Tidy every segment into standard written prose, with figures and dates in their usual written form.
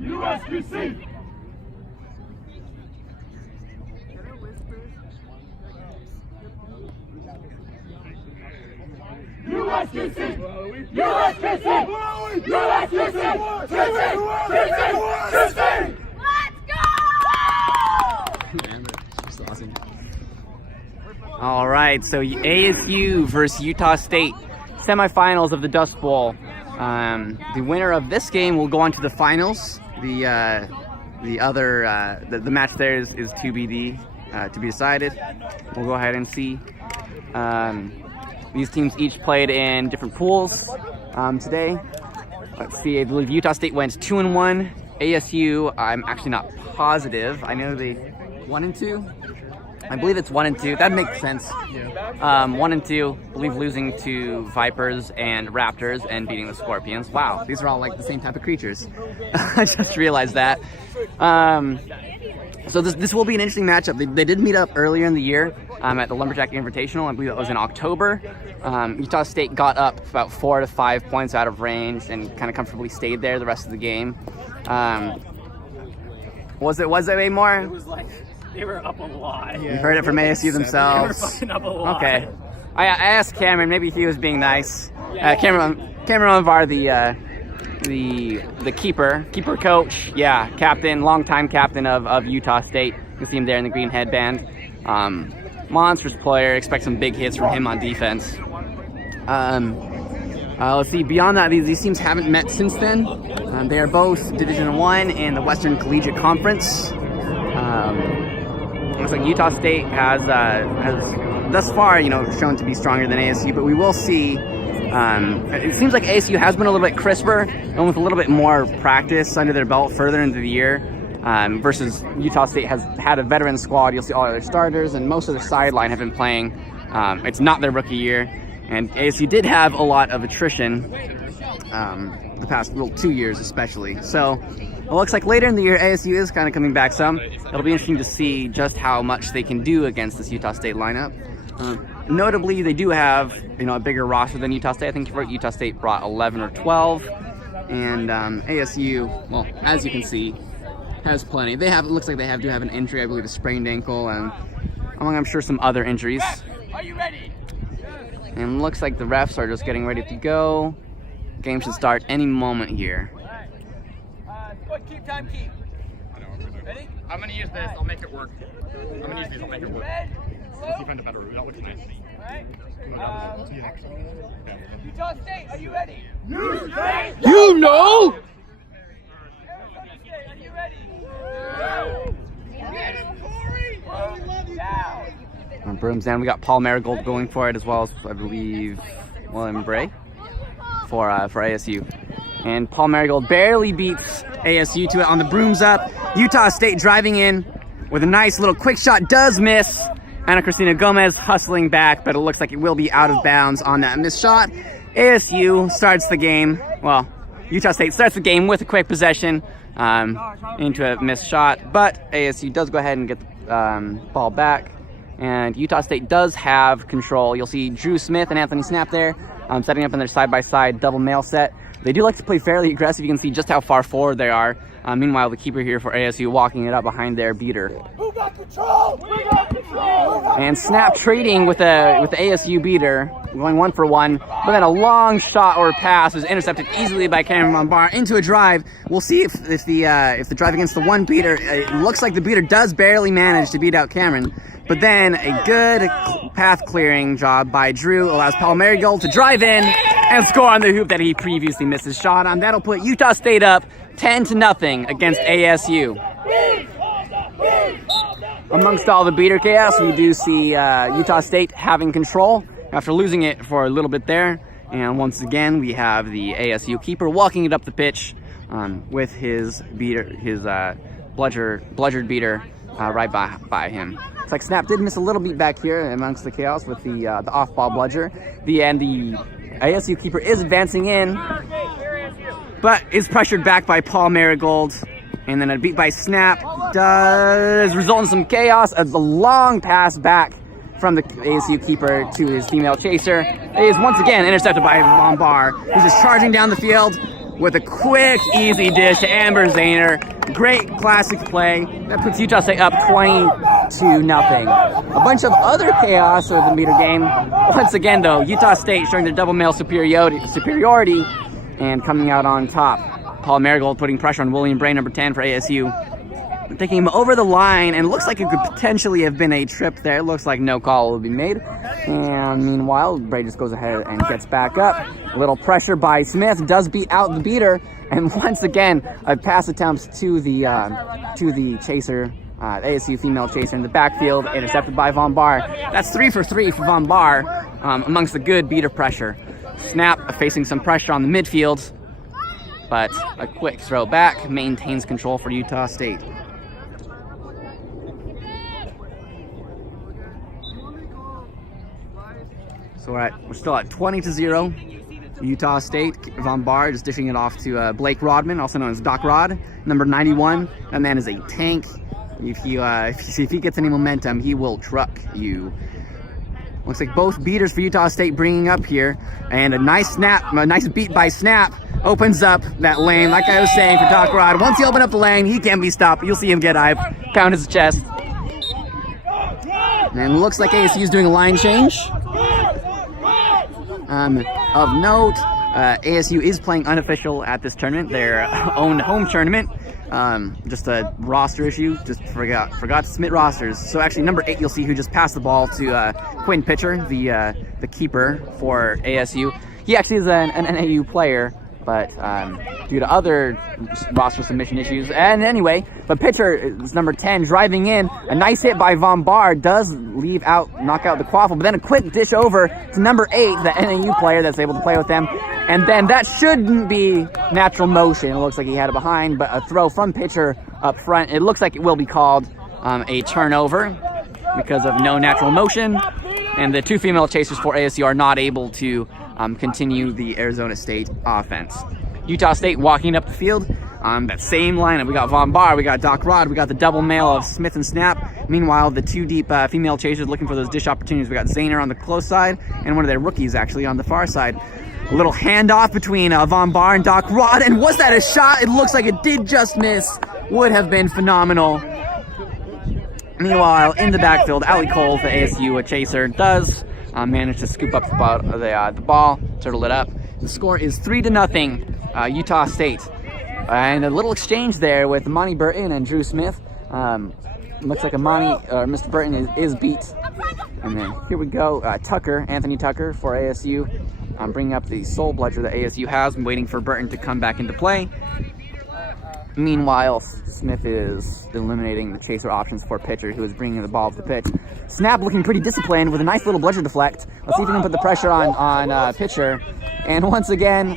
USQC! USQC! USQC! USQC! Let's go! All right, so ASU versus Utah State, semifinals of the Dust Bowl. The winner of this game will go on to the finals. The match there is to be decided. We'll go ahead and see. These teams each played in different pools today. Let's see, I believe Utah State went 2-1. ASU, I'm actually not positive. I know they 1-2. I believe it's 1-2. That makes sense. 1-2. I believe losing to Vipers and Raptors and beating the Scorpions. Wow, these are all like the same type of creatures. I just realized that. So this will be an interesting matchup. They did meet up earlier in the year at the Lumberjack Invitational. I believe that was in October. Utah State got up about 4 to 5 points out of range and kind of comfortably stayed there the rest of the game. Was it way more? It was like they were up a lot. You heard it from ASU themselves. They were fucking up a lot. Okay. I asked Cameron. Maybe he was being nice. Cameron Var, the keeper coach, captain, longtime captain of Utah State. You can see him there in the green headband. Monstrous player. Expect some big hits from him on defense. Let's see. Beyond that, these teams haven't met since then. They are both Division I in the Western Collegiate Conference. Looks like Utah State has thus far, shown to be stronger than ASU, but we will see. It seems like ASU has been a little bit crisper and with a little bit more practice under their belt further into the year, versus Utah State has had a veteran squad. You'll see all their starters and most of their sideline have been playing. It's not their rookie year, and ASU did have a lot of attrition the past 2 years especially. So it looks like later in the year ASU is kind of coming back some. It'll be interesting to see just how much they can do against this Utah State lineup. Notably, they do have a bigger roster than Utah State. I think Utah State brought 11 or 12, and ASU, well, as you can see, has plenty. It looks like they do have an injury, I believe a sprained ankle, and among I'm sure some other injuries. Are you ready? And looks like the refs are just getting ready to go. Game should start any moment here. Keep time, keep. Ready? I'm gonna use this. I'll make it work. I'm gonna use these. I'll make it work. Let's defend a better route. That looks nice. Utah State, are you ready? You know! Are you ready? On Brooms down, we got Paul Marigold going for it, as well as I believe William Bray for ASU. And Paul Marigold barely beats ASU to it on the brooms up. Utah State driving in with a nice little quick shot, does miss. Ana Cristina Gomez hustling back, but it looks like it will be out of bounds on that missed shot. ASU starts the game. Well, Utah State starts the game with a quick possession into a missed shot, but ASU does go ahead and get the ball back. And Utah State does have control. You'll see Drew Smith and Anthony Snapp there setting up in their side-by-side double mail set. They do like to play fairly aggressive. You can see just how far forward they are. Meanwhile, the keeper here for ASU walking it up behind their beater. Who got control? We got control. And Snapp trading with the ASU beater, going 1 for 1. But then a long shot or pass is intercepted easily by Cameron Barr into a drive. We'll see if the drive against the one beater. It looks like the beater does barely manage to beat out Cameron. But then a good path clearing job by Drew allows Paul Marigold to drive in and score on the hoop that he previously missed his shot on. That'll put Utah State up 10-0 against ASU. Amongst all the beater chaos, we do see Utah State having control after losing it for a little bit there. And once again, we have the ASU keeper walking it up the pitch with his beater, his bludgered beater right by him. It's like Snapp did miss a little beat back here amongst the chaos with the off-ball bludger. The ASU keeper is advancing in, but is pressured back by Paul Marigold. And then a beat by Snapp does result in some chaos. A long pass back from the ASU keeper to his female chaser. It is once again intercepted by Lombard, who's just charging down the field. with a quick, easy dish to Amber Zahner. Great classic play. That puts Utah State up 20-0. A bunch of other chaos over the meter game. Once again, though, Utah State showing their double male superiority and coming out on top. Paul Marigold putting pressure on William Bray, number 10 for ASU. Taking him over the line, and it looks like it could potentially have been a trip there. It looks like no call will be made. And meanwhile, Bray just goes ahead and gets back up. A little pressure by Smith, does beat out the beater. And once again, a pass attempts to the chaser, ASU female chaser in the backfield, intercepted by Von Bar. That's 3 for 3 for Von Bar amongst the good beater pressure. Snapp facing some pressure on the midfield, but a quick throw back maintains control for Utah State. So we're still at 20-0. Utah State. Von Bar just dishing it off to Blake Rodman, also known as Doc Rod, number 91. That man is a tank. If he gets any momentum, he will truck you. Looks like both beaters for Utah State bringing up here, and a nice beat by Snapp opens up that lane. Like I was saying for Doc Rod, once you open up the lane, he can't be stopped. You'll see him get hype, pound his chest. And it looks like ASU is doing a line change. Of note, ASU is playing unofficial at this tournament, their own home tournament. Just a roster issue, just forgot to submit rosters. So actually number 8, you'll see who just passed the ball to Quinn Pitcher, the keeper for ASU. He actually is an NAU player, but due to other roster submission issues. And anyway, but Pitcher is number 10 driving in. A nice hit by Von Bar does knock out the quaffle, but then a quick dish over to number 8, the NAU player that's able to play with them. And then that shouldn't be natural motion. It looks like he had it behind, but a throw from Pitcher up front. It looks like it will be called a turnover because of no natural motion. And the 2 female chasers for ASU are not able to continue the Arizona State offense. Utah State walking up the field. That same lineup. We got Von Bar, we got Doc Rod, we got the double male of Smith and Snapp. Meanwhile, the 2 deep female chasers looking for those dish opportunities. We got Zahner on the close side and one of their rookies actually on the far side. A little handoff between Von Bar and Doc Rod, and was that a shot? It looks like it did just miss. Would have been phenomenal. Meanwhile, in the backfield, Ali Cole, the ASU chaser, does manage to scoop up the ball, turtle it up. The score is 3-0, Utah State. And a little exchange there with Monty Burton and Drew Smith. Looks like Mr. Burton is beat. And then here we go, Anthony Tucker for ASU. Bringing up the soul bludger that ASU has. I'm waiting for Burton to come back into play. Meanwhile, Smith is eliminating the chaser options for Pitcher, who is bringing the ball to the pitch. Snapp looking pretty disciplined with a nice little bludger deflect. Let's see if we can put the pressure on Pitcher. And once again,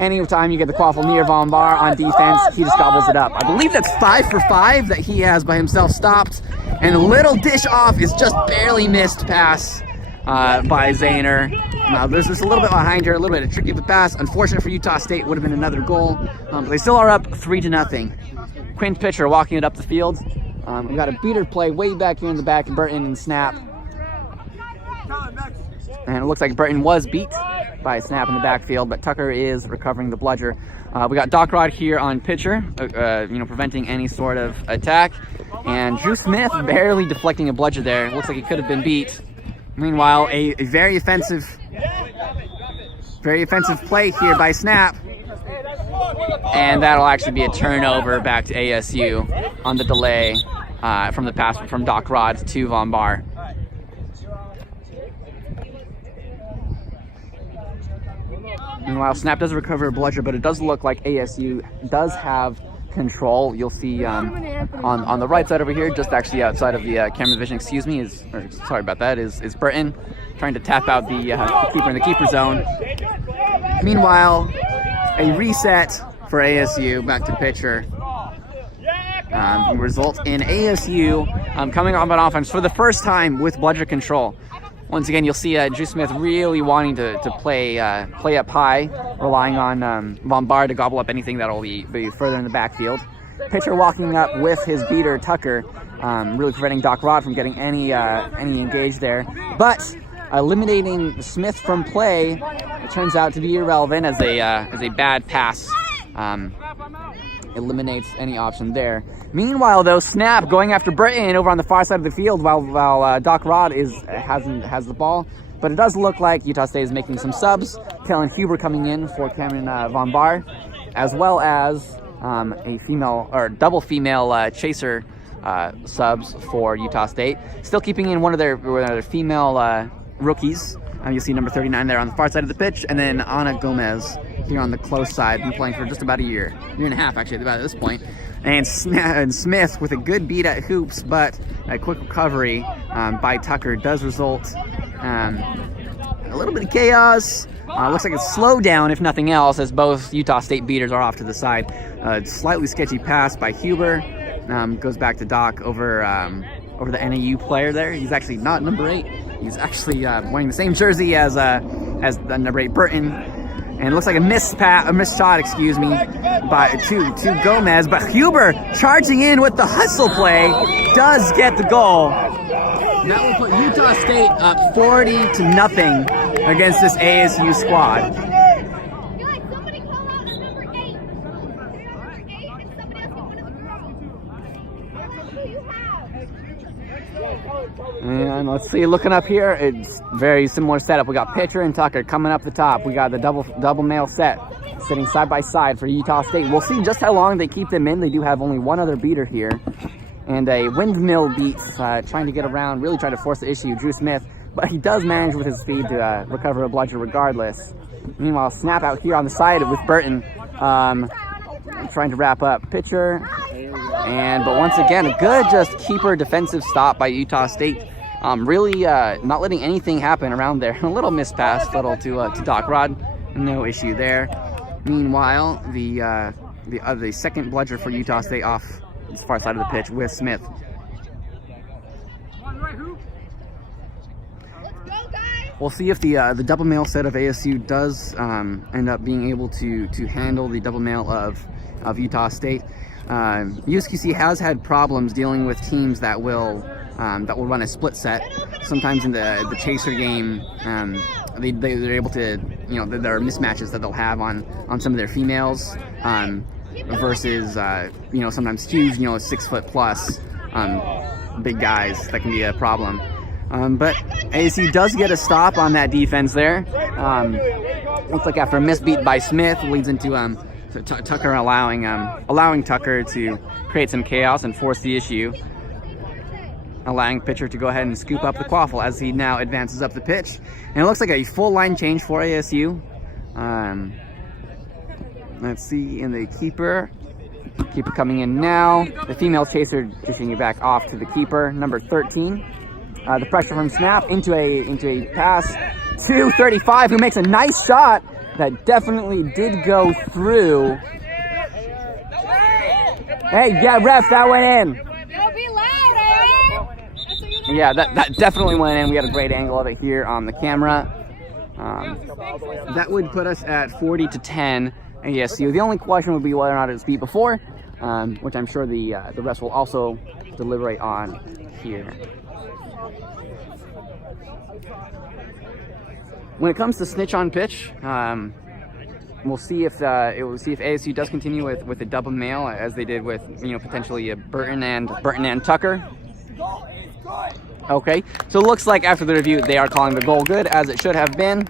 anytime you get the quaffle near Von Bar on defense, he just gobbles it up. I believe that's 5 for 5 that he has by himself stopped. And a little dish off is just barely missed pass by Zahner. Now, there's just a little bit behind here, a little bit of tricky of the pass. Unfortunate for Utah State, would have been another goal. But they still are up 3-0. Quinn Pitcher walking it up the field. We got a beater play way back here in the back, Burton and Snapp. And it looks like Burton was beat by Snapp in the backfield, but Tucker is recovering the bludger. We got Doc Rod here on Pitcher, preventing any sort of attack. And Drew Smith barely deflecting a bludger there. It looks like he could have been beat. Meanwhile, a very offensive play here by Snapp. And that'll actually be a turnover back to ASU on the delay from the pass from Doc Rod to Von Bar. Meanwhile, Snapp does recover a bludger, but it does look like ASU does have control. You'll see on the right side over here, just actually outside of the camera vision, sorry about that, is Burton trying to tap out the keeper in the keeper zone. Meanwhile, a reset for ASU back to Pitcher. Results in ASU coming off on offense for the first time with bludger control. Once again, you'll see Drew Smith really wanting to play up high, relying on Von Bar to gobble up anything that'll be further in the backfield. Pitcher walking up with his beater, Tucker, really preventing Doc Rod from getting any engage there. But eliminating Smith from play, it turns out to be irrelevant as a bad pass eliminates any option there. Meanwhile, though, Snapp going after Burton over on the far side of the field while Doc Rod has the ball. But it does look like Utah State is making some subs. Kellen Huber coming in for Cameron Von Bar, as well as a female or double female chaser subs for Utah State. Still keeping in one of their female rookies. You'll see number 39 there on the far side of the pitch, and then Ana Gomez here on the close side, been playing for just about a year and a half actually about at this point. And Smith with a good beat at hoops, but a quick recovery by Tucker does result a little bit of chaos. Looks like it's slowed down, if nothing else, as both Utah State beaters are off to the side. Slightly sketchy pass by Huber. Goes back to Doc over the NAU player there. He's actually not number 8. He's actually wearing the same jersey as the number 8 Burton. And it looks like a missed shot, excuse me, by to Gomez. But Huber charging in with the hustle play does get the goal. That will put Utah State up 40-0 against this ASU squad. Somebody call out a number 8. Number 8 and somebody else one of the girls. Who you have? And let's see, looking up here, it's very similar setup. We got Pitcher and Tucker coming up the top. We got the double male set sitting side by side for Utah State. We'll see just how long they keep them in. They do have only one other beater here. And a windmill beat, trying to get around, really trying to force the issue, Drew Smith. But he does manage with his speed to recover a bludger regardless. Meanwhile, Snapp out here on the side with Burton, trying to wrap up Pitcher. But once again, a good just keeper defensive stop by Utah State. Really not letting anything happen around there. A little missed pass, little to Doc Rod. No issue there. Meanwhile, the second bludger for Utah State off this far side of the pitch with Smith. We'll see if the double male set of ASU does end up being able to handle the double male of Utah State. USQC has had problems dealing with teams that will run a split set. Sometimes in the chaser game, they're able to, there are mismatches that they'll have on some of their females versus sometimes huge 6 foot plus big guys. That can be a problem. But ASU does get a stop on that defense there. Looks like after a misbeat by Smith leads into Tucker allowing Tucker to create some chaos and force the issue, allowing Pitcher to go ahead and scoop up the quaffle as he now advances up the pitch. And it looks like a full line change for ASU. Let's see, in the keeper coming in now. The female chaser dishing it back off to the keeper, number 13. The pressure from Snapp into a pass to 35, who makes a nice shot that definitely did go through. Hey, yeah, ref, that went in. Don't be loud, eh? Yeah, that definitely went in. We had a great angle of it here on the camera. That would put us at 40-10 ASU. The only question would be whether or not it was beat before, which I'm sure the rest will also deliberate on here. When it comes to snitch on pitch, we'll see if ASU does continue with a double male as they did with potentially Burton and Tucker. Okay, so it looks like after the review they are calling the goal good, as it should have been.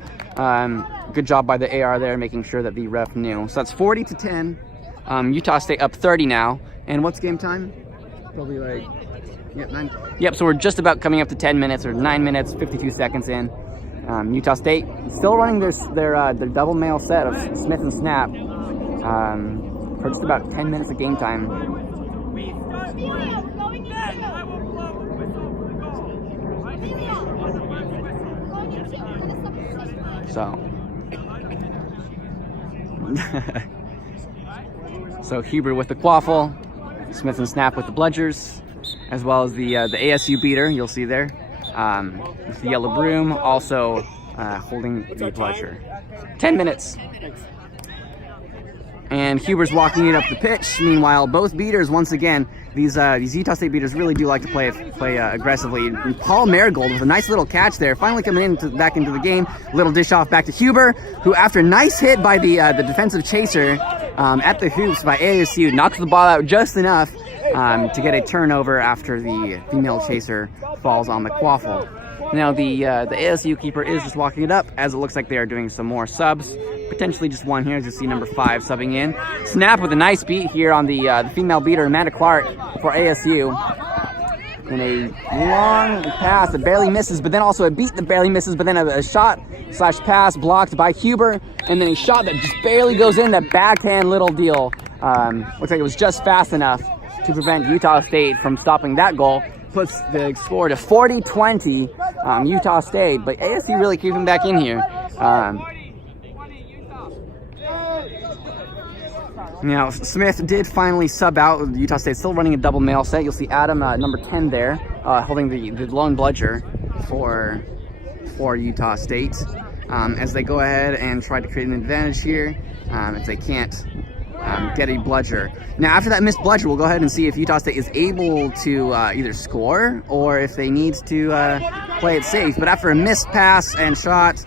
Good job by the AR there, making sure that the ref knew. So that's 40-10. Utah State up 30 now. And what's game time? Probably like 9. Yep. So we're just about coming up to 10 minutes or 9 minutes 52 seconds in. Utah State still running their double male set of Smith and Snapp for just about 10 minutes of game time. So Huber with the quaffle, Smith and Snapp with the bludgers, as well as the ASU beater you'll see there. With the yellow broom, also holding the bludger. 10 minutes. And Huber's walking it up the pitch. Meanwhile, both beaters, once again, these Utah State beaters really do like to play aggressively. And Paul Marigold with a nice little catch there, finally coming back into the game. Little dish off back to Huber, who after a nice hit by the defensive chaser, at the hoops by ASU. Knocks the ball out just enough to get a turnover after the female chaser falls on the quaffle. Now the ASU keeper is just walking it up, as it looks like they are doing some more subs. Potentially just one here, as you see number 5 subbing in. Snapp with a nice beat here on the female beater, Amanda Clark, for ASU. And a long pass that barely misses, but then also a beat that barely misses, but then a shot slash pass blocked by Huber, and then a shot that just barely goes in, that backhand little deal. Looks like it was just fast enough to prevent Utah State from stopping that goal. Puts the score to 40-20 Utah State, but ASU really keeping back in here. Now, Smith did finally sub out. Utah State still running a double male set. You'll see Adam, number 10 there, holding the lone bludger for Utah State. As they go ahead and try to create an advantage here, if they can't get a bludger. Now, after that missed bludger, we'll go ahead and see if Utah State is able to either score or if they need to play it safe. But after a missed pass and shot,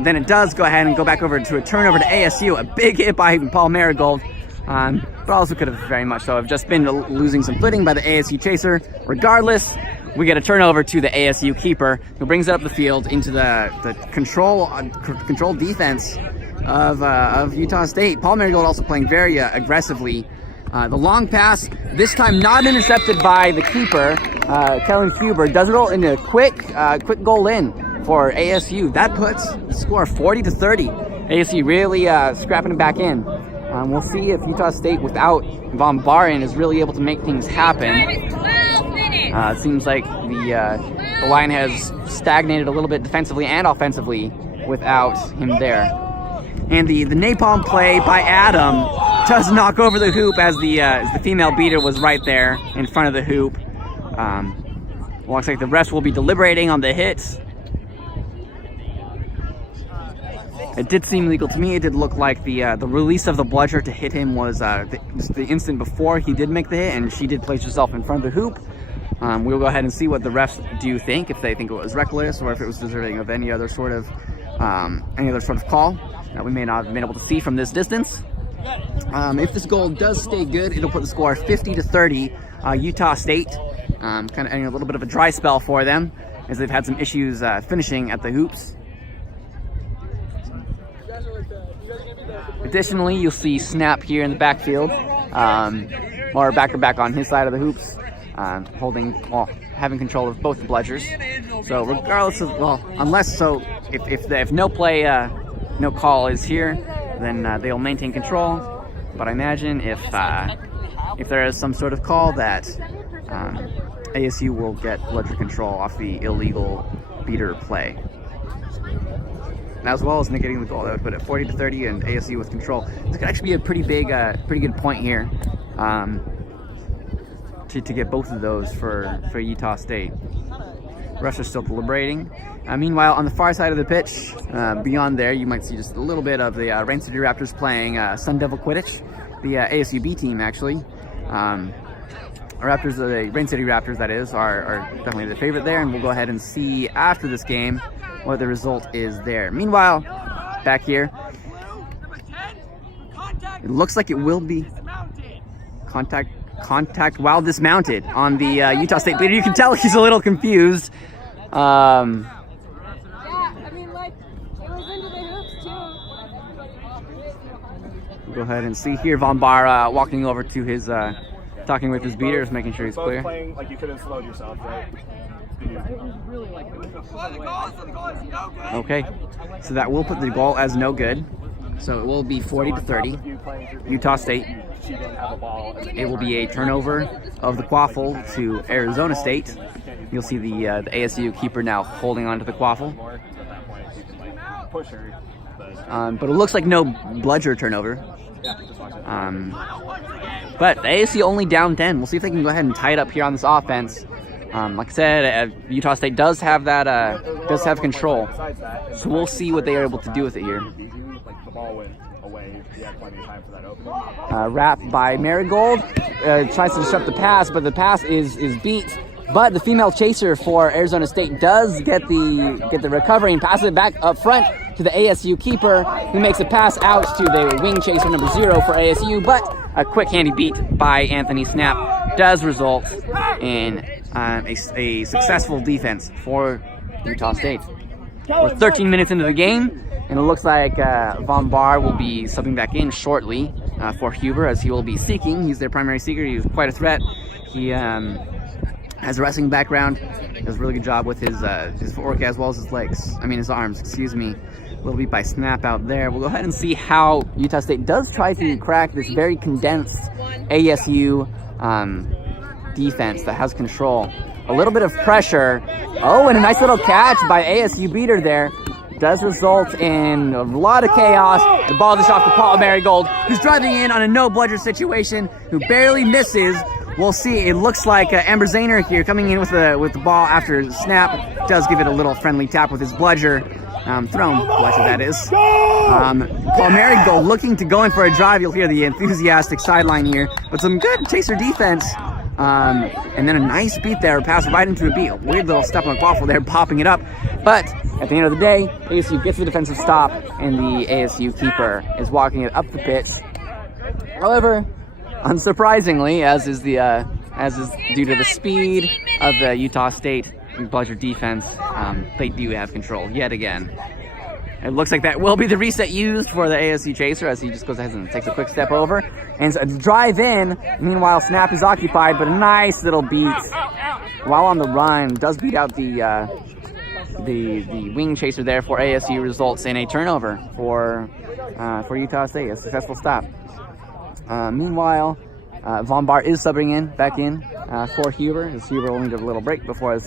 then it does go ahead and go back over to a turnover to ASU. A big hit by Paul Marigold, but also could have very much so have just been losing some footing by the ASU chaser. Regardless, we get a turnover to the ASU keeper, who brings it up the field into the control defense of Utah State. Paul Marigold also playing very aggressively. The long pass, this time not intercepted by the keeper, Kellen Huber, does roll into a quick goal in for ASU. That puts the score 40-30. ASU really scrapping it back in. We'll see if Utah State without Von Barin is really able to make things happen. It seems like the line has stagnated a little bit defensively and offensively without him there. And the napalm play by Adam does knock over the hoop, as the female beater was right there in front of the hoop. Looks like the refs will be deliberating on the hits. It did seem legal to me. It did look like the release of the bludger to hit him was the instant before he did make the hit, and she did place herself in front of the hoop. We'll go ahead and see what the refs do think, if they think it was reckless or if it was deserving of any other sort of call that we may not have been able to see from this distance. If this goal does stay good, it'll put the score 50-30 Utah State. Kind of ending a little bit of a dry spell for them, as they've had some issues finishing at the hoops. Additionally, you'll see Snapp here in the backfield, or back on his side of the hoops, having control of both the bludgers. So regardless of, if no play, no call is here, then they'll maintain control. But I imagine if there is some sort of call, that ASU will get bludger control off the illegal beater play. As well as negating the goal, that would put it 40-30 and ASU with control. This could actually be a pretty good point here, to get both of those for Utah State. Refs are still deliberating. Meanwhile, on the far side of the pitch, beyond there, you might see just a little bit of the Rain City Raptors playing Sun Devil Quidditch, the ASU B team actually. Raptors, the Rain City Raptors, that is, are definitely the favorite there, and we'll go ahead and see after this game what the result is there. Meanwhile, back here, it looks like it will be contact while dismounted on the Utah State beater. You can tell he's a little confused. Yeah, I mean, like, it was into the hoops too. We'll go ahead and see here Von Bar walking over to his, talking with his beaters, making sure he's clear. Playing like you couldn't slow yourself, right? Okay, so that will put the goal as no good. So it will be 40-30 Utah State. It will be a turnover of the quaffle to Arizona State. You'll see the ASU keeper now holding on to the quaffle. But it looks like no bludger turnover. But the ASU only down 10. We'll see if they can go ahead and tie it up here on this offense. Like I said, Utah State does have that, does have control. So we'll see what they are able to do with it here. Wrap by Marigold. Tries to disrupt the pass, but the pass is beat. But the female chaser for Arizona State does get the recovery and passes it back up front to the ASU keeper, who makes a pass out to the wing chaser number 0 for ASU, but a quick handy beat by Anthony Snapp does result in a successful defense for Utah State. We're 13 minutes into the game, and it looks like Von Bar will be subbing back in shortly for Huber, as he will be seeking. He's their primary seeker. He's quite a threat. He has a wrestling background. Does a really good job with his footwork as well as his legs. I mean his arms, excuse me. A little beat by Snapp out there. We'll go ahead and see how Utah State does try to crack this very condensed ASU defense that has control. A little bit of pressure. Oh, and a nice little catch by ASU beater there. Does result in a lot of chaos. The ball is off to Paul Marigold, who's driving in on a no-bludger situation, who barely misses. We'll see. It looks like Amber Zahner here coming in with the ball after Snapp does give it a little friendly tap with his bludger. Thrown bludger, that is. Paul Marigold looking to go in for a drive. You'll hear the enthusiastic sideline here, but some good chaser defense. And then a nice beat there, pass right into a beat. A weird little step on the waffle there, popping it up. But at the end of the day, ASU gets the defensive stop, and the ASU keeper is walking it up the pitch. However, unsurprisingly, as is due to the speed of the Utah State bludger defense, they do have control yet again. It looks like that will be the reset used for the ASU chaser, as he just goes ahead and takes a quick step over and a drive in. Meanwhile, Snapp is occupied, but a nice little beat while on the run does beat out the wing chaser there for ASU, results in a turnover for Utah State, a successful stop. Meanwhile, Von Bar is subbing in back in for Huber, as Huber will need a little break before the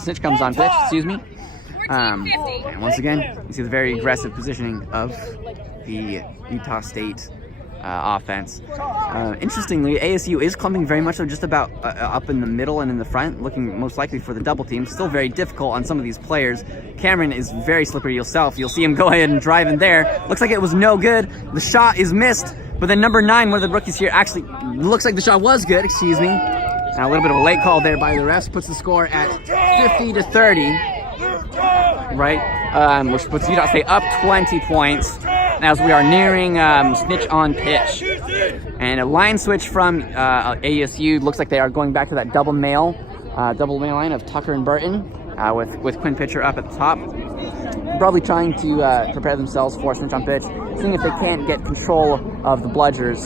snitch comes on pitch. Excuse me. And once again, you see the very aggressive positioning of the Utah State offense. Interestingly, ASU is clumping very much so just about up in the middle and in the front, looking most likely for the double team. Still very difficult on some of these players. Cameron is very slippery yourself. You'll see him go ahead and drive in there. Looks like it was no good. The shot is missed, but then number 9, one of the rookies here, actually looks like the shot was good, excuse me. Now a little bit of a late call there by the refs, puts the score at 50-30. Right, which puts Utah State up 20 points as we are nearing snitch on pitch. And a line switch from ASU. Looks like they are going back to that double mail line of Tucker and Burton with Quinn Pitcher up at the top. Probably trying to prepare themselves for snitch on pitch, seeing if they can't get control of the bludgers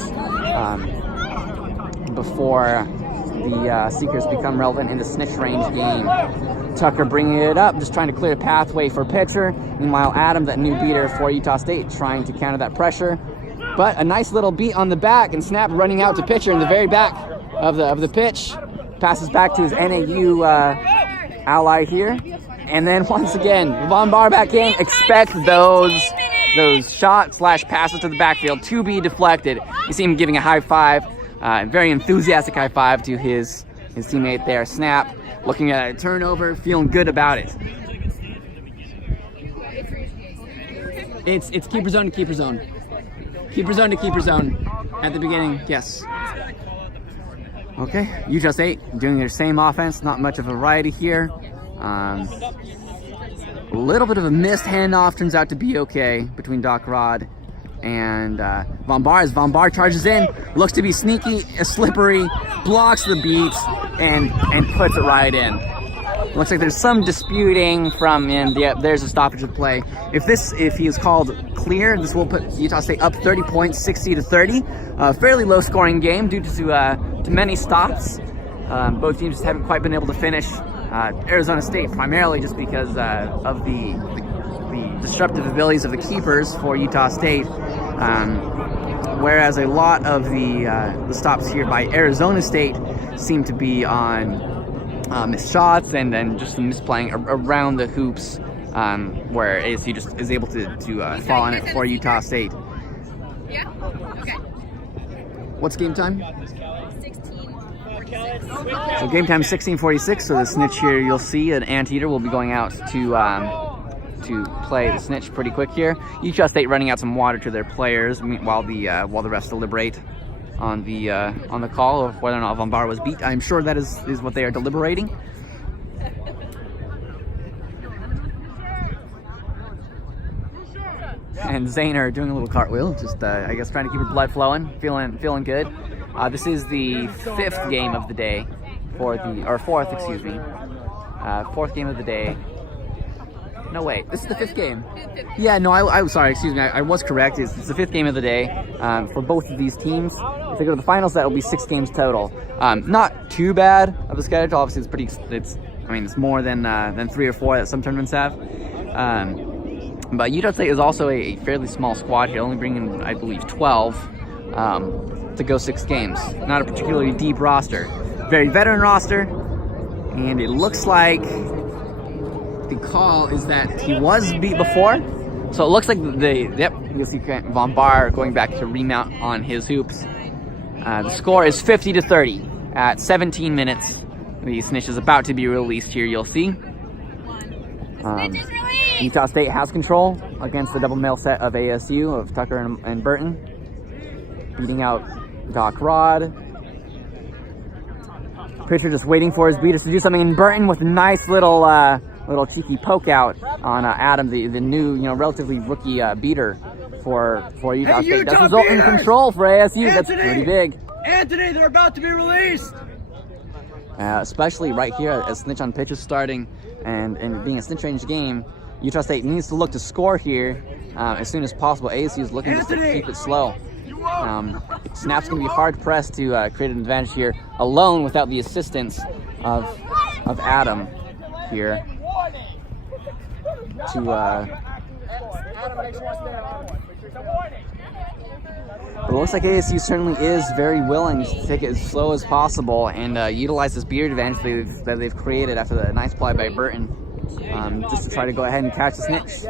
before the Seekers become relevant in the snitch range game. Tucker bringing it up, just trying to clear a pathway for Pitcher. Meanwhile, Adam, that new beater for Utah State, trying to counter that pressure. But a nice little beat on the back, and Snapp running out to Pitcher in the very back of the pitch. Passes back to his NAU ally here. And then once again, Von Bar back in. Expect those shots / passes to the backfield to be deflected. You see him giving a high five, very enthusiastic high five to his teammate there, Snapp. Looking at a turnover, feeling good about it. It's keeper zone to keeper zone. Keeper zone to keeper zone at the beginning, yes. Okay, Utah State doing their same offense, not much of a variety here. A little bit of a missed handoff, turns out to be okay between Doc Rod and Von Bar. As Von Bar charges in, looks to be sneaky, slippery, blocks the beats, and puts it right in. Looks like there's some disputing from there's a stoppage of play. If he is called clear, this will put Utah State up 30 points, 60-30. Fairly low scoring game due to many stops. Both teams just haven't quite been able to finish. Arizona State primarily just because of the disruptive abilities of the keepers for Utah State. Whereas a lot of the stops here by Arizona State seem to be on missed shots and then just some misplaying around the hoops, where ASU just is able to fall on it for Utah State. Yeah? Okay. What's game time? 16:46. So game time is 16:46. So the snitch here, you'll see an anteater will be going out to play the snitch pretty quick here. Utah State running out some water to their players while the refs deliberate on the call of whether or not Von Bar was beat. I'm sure that is what they are deliberating. and Zane are doing a little cartwheel, just I guess trying to keep her blood flowing, feeling good. This is the 5th game of the day for the, or 4th, excuse me. 4th game of the day. No, wait, this is the 5th game. Yeah, no, I'm sorry, excuse me, I was correct. It's the 5th game of the day for both of these teams. If they go to the finals, that'll be 6 games total. Not too bad of a schedule. Obviously, it's more than 3 or 4 that some tournaments have. But Utah State is also a fairly small squad here, only bringing, I believe, 12 to go 6 games. Not a particularly deep roster. Very veteran roster, and it looks like the call is that he was beat before. So it looks like you'll see Von Bar going back to remount on his hoops. The score is 50-30 at 17 minutes. The snitch is about to be released here, you'll see. Utah State has control against the double male set of ASU, of Tucker and Burton. Beating out Doc Rod. Pritchard just waiting for his beaters to do something, and Burton with a nice little cheeky poke out on Adam, the new, relatively rookie beater for Utah State. That's result in control for ASU. That's pretty big. Anthony, they're about to be released. Especially right here as snitch on pitch is starting and being a snitch range game, Utah State needs to look to score here as soon as possible. ASU is looking just to keep it slow. Snapp's going to be hard pressed to create an advantage here alone without the assistance of Adam here to but it looks like ASU certainly is very willing to take it as slow as possible and utilize this beard advantage that they've created after the nice play by Burton, just to try to go ahead and catch the snitch.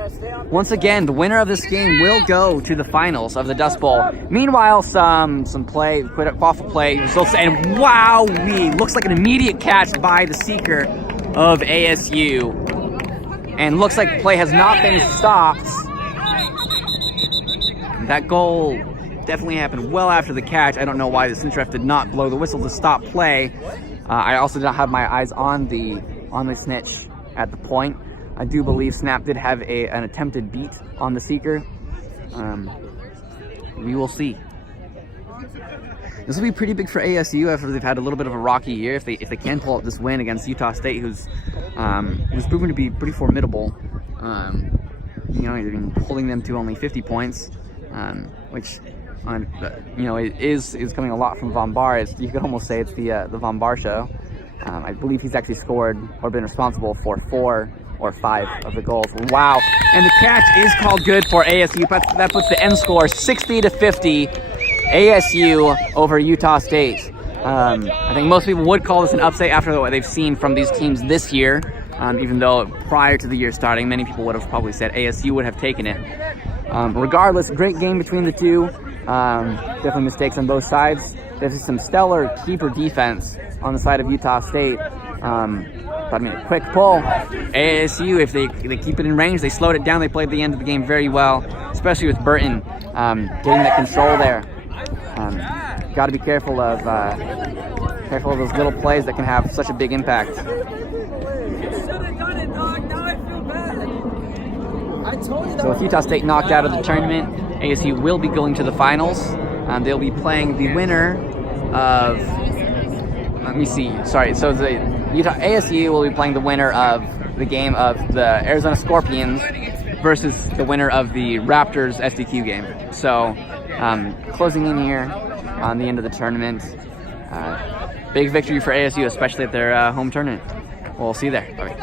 Once again, the winner of this game will go to the finals of the Dust Bowl. Meanwhile, some play, awful play results, and wowee, looks like an immediate catch by the seeker of ASU, and looks like play has not been stopped. That goal definitely happened well after the catch. I don't know why the snitch ref did not blow the whistle to stop play. I also did not have my eyes on the snitch at the point. I do believe Snapp did have an attempted beat on the seeker. We will see. This will be pretty big for ASU after they've had a little bit of a rocky year. If they can pull up this win against Utah State, who's proven to be pretty formidable. They've been holding them to only 50 points, which it is coming a lot from Von Bar. You could almost say it's the Von Bar show. I believe he's actually scored or been responsible for 4 or 5 of the goals. Wow! And the catch is called good for ASU. That puts the end score 60-50, ASU over Utah State. I think most people would call this an upset after what they've seen from these teams this year. Even though prior to the year starting, many people would have probably said ASU would have taken it. Regardless, great game between the two. Definitely mistakes on both sides. There's some stellar keeper defense on the side of Utah State. A quick pull. ASU, if they keep it in range, they slowed it down. They played the end of the game very well, especially with Burton getting that control there. Got to be careful of those little plays that can have such a big impact. So with Utah State knocked out of the tournament, ASU will be going to the finals. They'll be playing the winner of, let me see, sorry, so the ASU will be playing the winner of the game of the Arizona Scorpions versus the winner of the Raptors SDQ game. So closing in here on the end of the tournament. Big victory for ASU, especially at their home tournament. We'll see you there. Bye.